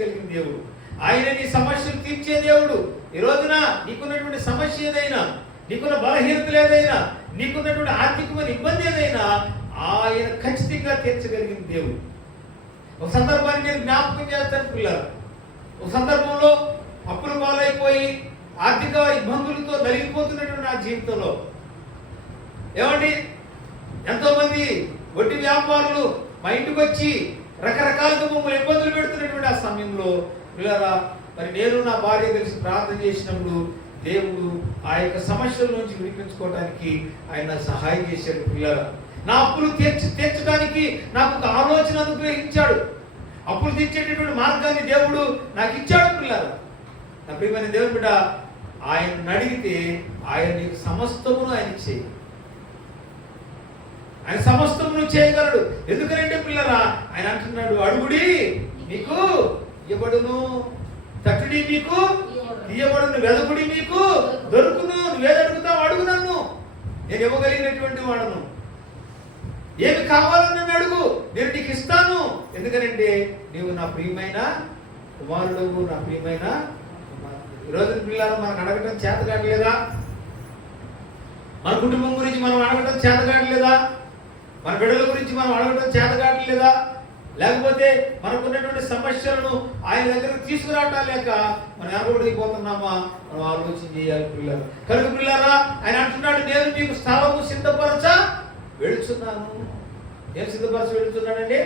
కలిగిన దేవుడు. ఆయన నీ సమస్యలు తీర్చే దేవుడు. ఈ రోజున నీకున్నటువంటి సమస్య ఏదైనా, నీకున్న బలహీనతలు ఏదైనా, నీకున్నటువంటి ఆర్థికమైన ఇబ్బంది ఏదైనా ఆయన ఖచ్చితంగా తీర్చగలిగిన దేవుడు. ఒక సందర్భాన్ని నేను జ్ఞాపకం చేస్తాను పిల్లలు. ఒక సందర్భంలో అప్పుల పాలైపోయి ఆర్థిక ఇబ్బందులతో నలిగిపోతున్నటువంటి నా జీవితంలో ఏమండి, ఎంతో మంది వడ్డీ వ్యాపారులు మా ఇంటికి వచ్చి రకరకాలుగా మమ్మల్ని ఇబ్బందులు పెడుతున్నటువంటి ఆ సమయంలో పిల్లరా, మరి నేను నా భార్య కలిసి ప్రార్థన చేసినప్పుడు దేవుడు ఆ యొక్క సమస్యల నుంచి విడిపించుకోవడానికి ఆయన నాకు సహాయం చేశాడు. పిల్లరా, నా అప్పులు తీర్చడానికి నాకు ఒక ఆలోచన అనుగ్రహించాడు. అప్పులు తీర్చేటటువంటి మార్గాన్ని దేవుడు నాకు ఇచ్చాడు. పిల్లరా, నా ప్రియమైన దేవుని బిడ్డ, ఆయన అడిగితే ఆయన నీకు సమస్తమును ఆయన చేయి. ఆయన సమస్తమును చేయగలడు. ఎందుకంటే పిల్లరా, ఆయన అంటున్నాడు, అడుగుడి మీకు ఇవ్వబడును, తట్టుడి మీకు తీయబడును, వెదకుడి మీకు దొరుకును. నువ్వేది అడుగుతావు అడుగు, నన్ను నేను ఇవ్వగలిగినటువంటి వాడను. ఏమి కావాలని నన్ను అడుగు, నేను నీకు ఇస్తాను. ఎందుకంటే నీవు నా ప్రియమైన కుమారుడు, నా ప్రియమైన. ఈరోజు పిల్లలు మనకు అడగటం చేత కావట్లేదా? మన కుటుంబం గురించి మనం అడగటం చేత కావట్లేదా? మన బిడ్డల గురించి మనం అడగటం చేత కావట్లేదా? లేకపోతే మనకున్నటువంటి సమస్యలను ఆయన దగ్గరకు తీసుకురావటం లేక మనం ఎనబడిపోతున్నామా? మనం ఆలోచన చేయాలి పిల్లలు. కనుక పిల్లరా, ఆయన అంటున్నాడు, నేను మీకు స్థలము సిద్ధపరచ వెళుచున్నాను. నేను సిద్ధపరచ వెళుచున్నానండి.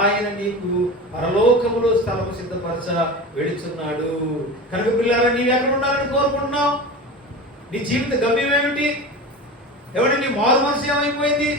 ఆయన నీకు పరలోకములో స్థలము సిద్ధపరచ వెళుచున్నాడు. కనుక పిల్లరా, నీవు ఎక్కడ ఉండాలని కోరుకుంటున్నావు? నీ జీవిత గమ్యం ఏమిటి? ఎవడి నీ మారు మనసు ఏమైపోయింది?